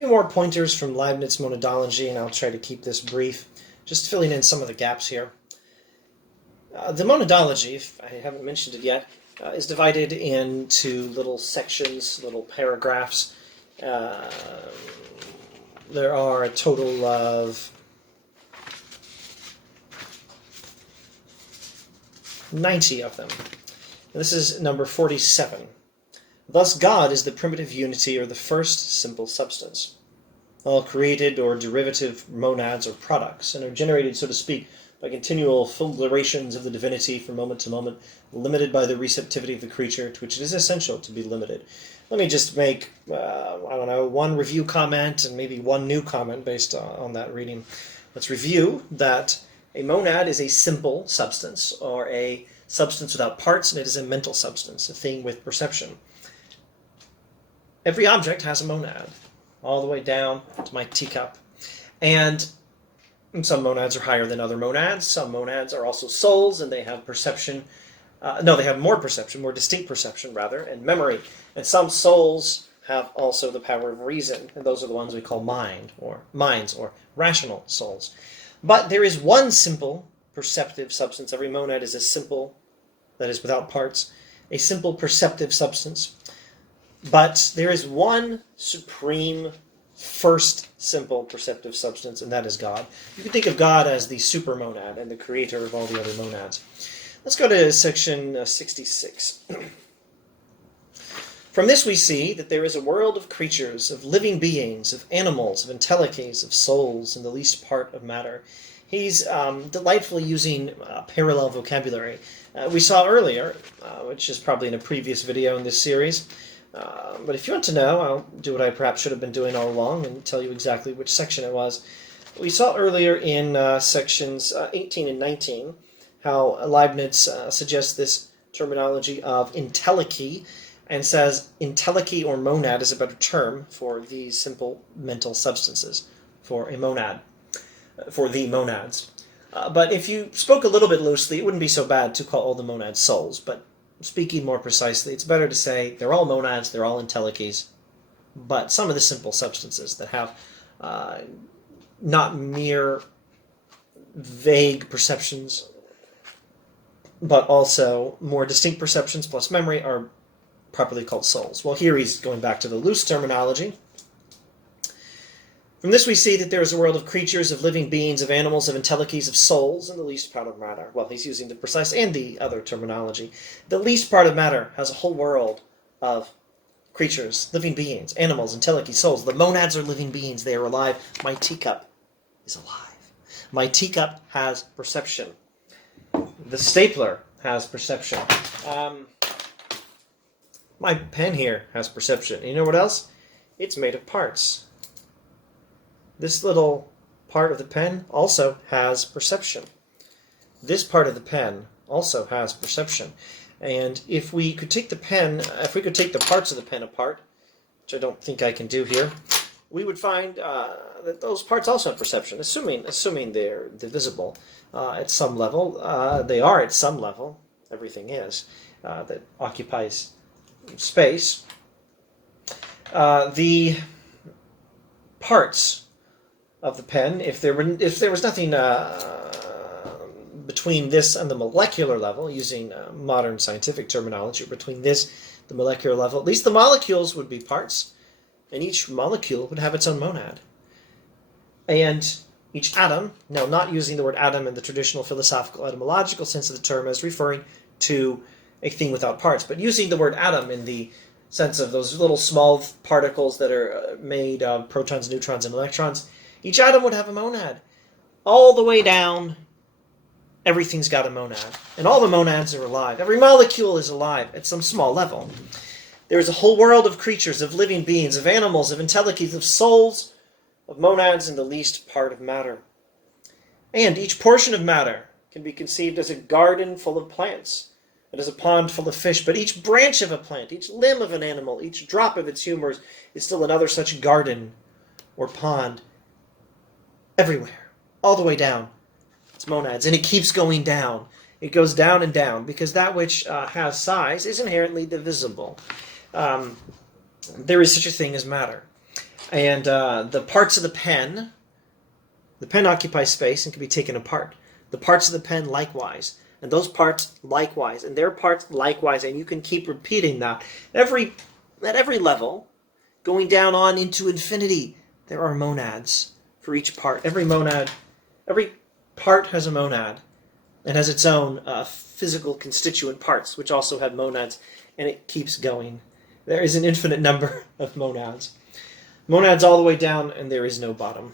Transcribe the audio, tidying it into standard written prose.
few more pointers from Leibniz Monadology, and I'll try to keep this brief, just filling in some of the gaps here. The Monadology, if I haven't mentioned it yet, is divided into little sections, little paragraphs. There are a total of 90 of them. This is number 47. Thus God is the primitive unity, or the first simple substance. All created or derivative monads are products, and are generated, so to speak, by continual fulgurations of the divinity from moment to moment, limited by the receptivity of the creature, to which it is essential to be limited. Let me just make, one review comment and maybe one new comment based on that reading. Let's review that a monad is a simple substance, or a substance without parts, and it is a mental substance, a thing with perception. Every object has a monad, all the way down to my teacup. And some monads are higher than other monads. Some monads are also souls, and they have perception. They have more perception, more distinct perception, rather, and memory. And some souls have also the power of reason, and those are the ones we call minds, or rational souls. But there is one simple perceptive substance. Every monad is a simple, that is without parts, a simple perceptive substance. But there is one supreme, first simple perceptive substance, and that is God. You can think of God as the supermonad and the creator of all the other monads. Let's go to section 66. From this we see that there is a world of creatures, of living beings, of animals, of entelechies, of souls, and the least part of matter. He's delightfully using parallel vocabulary. We saw earlier, which is probably in a previous video in this series, but if you want to know, I'll do what I perhaps should have been doing all along and tell you exactly which section it was. We saw earlier in sections 18 and 19 how Leibniz suggests this terminology of entelechy, and says entelechy or monad is a better term for these simple mental substances, for a monad, for the monads. But if you spoke a little bit loosely, it wouldn't be so bad to call all the monads souls, but speaking more precisely, it's better to say they're all monads, they're all entelechies, but some of the simple substances that have not mere vague perceptions, but also more distinct perceptions plus memory are properly called souls. Well, here he's going back to the loose terminology. From this we see that there is a world of creatures, of living beings, of animals, of entelechies, of souls, and the least part of matter. Well, he's using the precise and the other terminology. The least part of matter has a whole world of creatures, living beings, animals, entelechies, souls. The monads are living beings. They are alive. My teacup is alive. My teacup has perception. The stapler has perception. My pen here has perception. And you know what else? It's made of parts. This little part of the pen also has perception. This part of the pen also has perception. And if we could take the parts of the pen apart, which I don't think I can do here, we would find that those parts also have perception, assuming they're divisible at some level. They are at some level. Everything is that occupies space. The parts of the pen, if there was nothing between this and the molecular level, using modern scientific terminology, between this, the molecular level, at least the molecules would be parts, and each molecule would have its own monad. And each atom, now not using the word atom in the traditional philosophical etymological sense of the term as referring to a thing without parts, but using the word atom in the sense of those little small particles that are made of protons, neutrons, and electrons, each atom would have a monad. All the way down, everything's got a monad. And all the monads are alive. Every molecule is alive at some small level. There is a whole world of creatures, of living beings, of animals, of entelechies, of souls, of monads, and the least part of matter. And each portion of matter can be conceived as a garden full of plants, and as a pond full of fish. But each branch of a plant, each limb of an animal, each drop of its humors is still another such garden or pond. Everywhere, all the way down, it's monads, and it keeps going down. It goes down and down, because that which has size is inherently divisible. There is such a thing as matter. And the parts of the pen occupies space and can be taken apart. The parts of the pen likewise, and those parts likewise, and their parts likewise, and you can keep repeating that. At every level, going down on into infinity, there are monads for each part. Every part has a monad and has its own physical constituent parts, which also have monads, and it keeps going. There is an infinite number of monads. Monads all the way down, and there is no bottom.